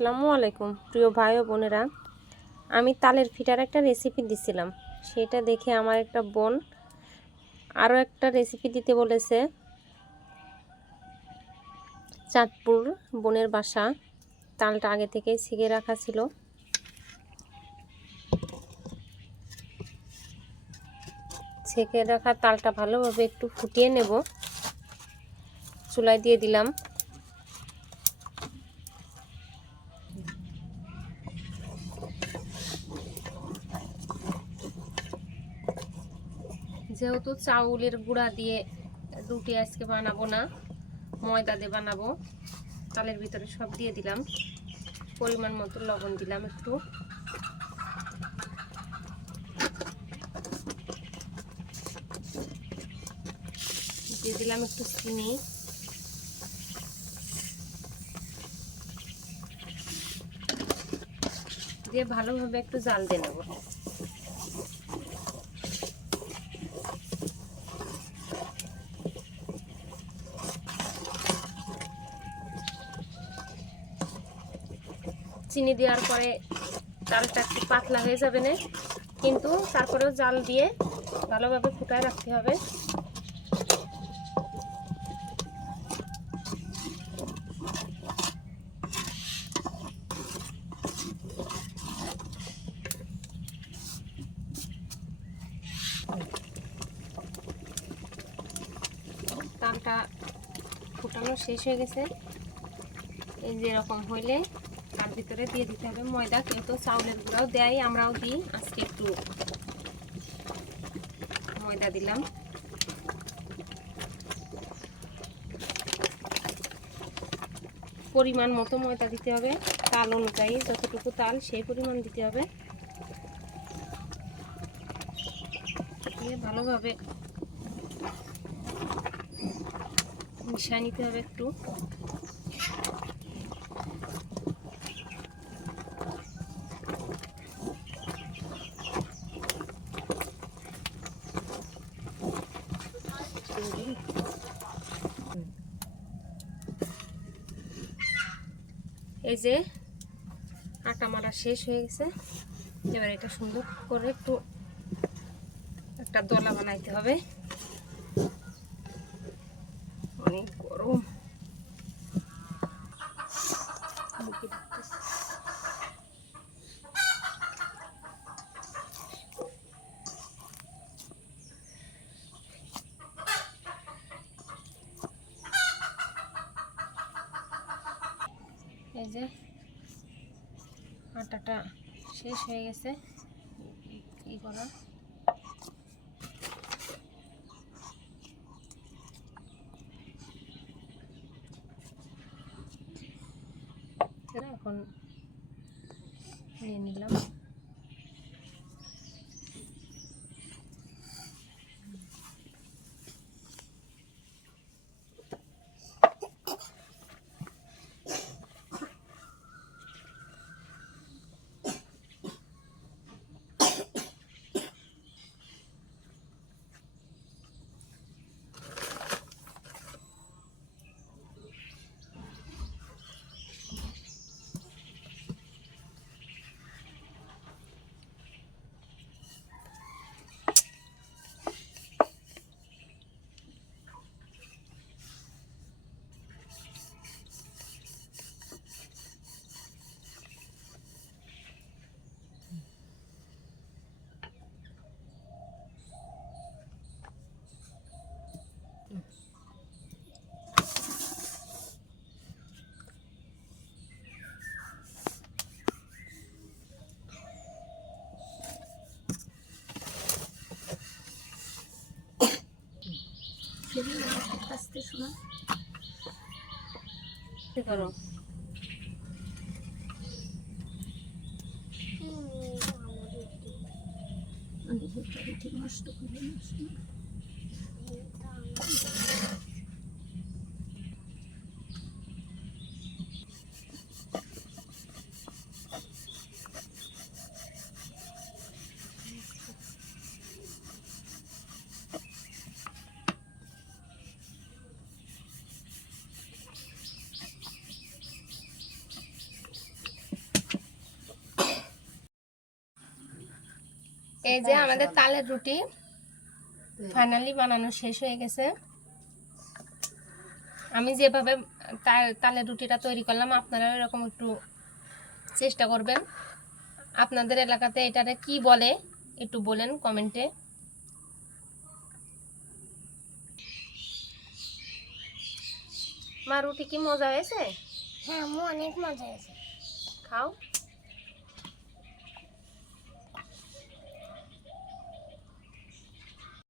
আসসালামু আলাইকুম প্রিয় ভাই ও বোনেরা, আমি তালের পিঠার একটা রেসিপি দিছিলাম। সেটা দেখে আমার একটা বোন আরও একটা রেসিপি দিতে বলেছে। চাঁদপুর বোনের বাসা। তালটা আগে থেকেই ছেঁকে রাখা ছিল। ছেঁকে রাখা তালটা ভালোভাবে একটু ফুটিয়ে নেব। চুলায় দিয়ে দিলাম। যেহেতু চাউলের গুঁড়া দিয়ে রুটি আজকে বানাবো না, ময়দা দিয়ে বানাবো, তালের ভিতরে সব দিয়ে দিলাম। পরিমাণ মতো লবণ দিলাম, একটু দিয়ে দিলাম একটু চিনি, দিয়ে ভালোভাবে একটু জাল দিয়ে নেব। চিনি দেওয়ার পরে চালটা একটু পাতলা হয়ে যাবে না, কিন্তু তারপরেও জাল দিয়ে ভালোভাবে ফুটায় রাখতে হবে। তালটা ফুটানো শেষ হয়ে গেছে। এই যে এরকম হইলে তার ভিতরে দিয়ে দিতে হবে ময়দা। কেউ তো চাউলের গুঁড়াও দেয়, আমরাও দিই। আজকে একটু ময়দা দিলাম। পরিমাণ মতো ময়দা দিতে হবে, তাল অনুযায়ী যতটুকু তাল সেই পরিমাণ দিতে হবে। দিয়ে ভালোভাবে মিশিয়ে নিতে হবে একটু। এই যে আটা মারা শেষ হয়ে গেছে। এবার এটা সুন্দর করে একটু একটা দলা বানাইতে হবে। অনেক গরম। এই যে আটাটা শেষ হয়ে গেছে ই করা। এখন নিয়ে নিলাম। আস্তে শোনা করো। নষ্ট করে এই যে আমাদের তালের রুটি ফাইনালি বানানো শেষ হয়ে গেছে। আমি যেভাবে তালের রুটিটা তৈরি করলাম আপনারা এরকম একটু চেষ্টা করবেন। আপনাদের এলাকাতে এটারে কি বলে একটু বলেন কমেন্টে। মা রুটি কি মজা হয়েছে? হ্যাঁ, অনেক মজা হয়েছে। খাও।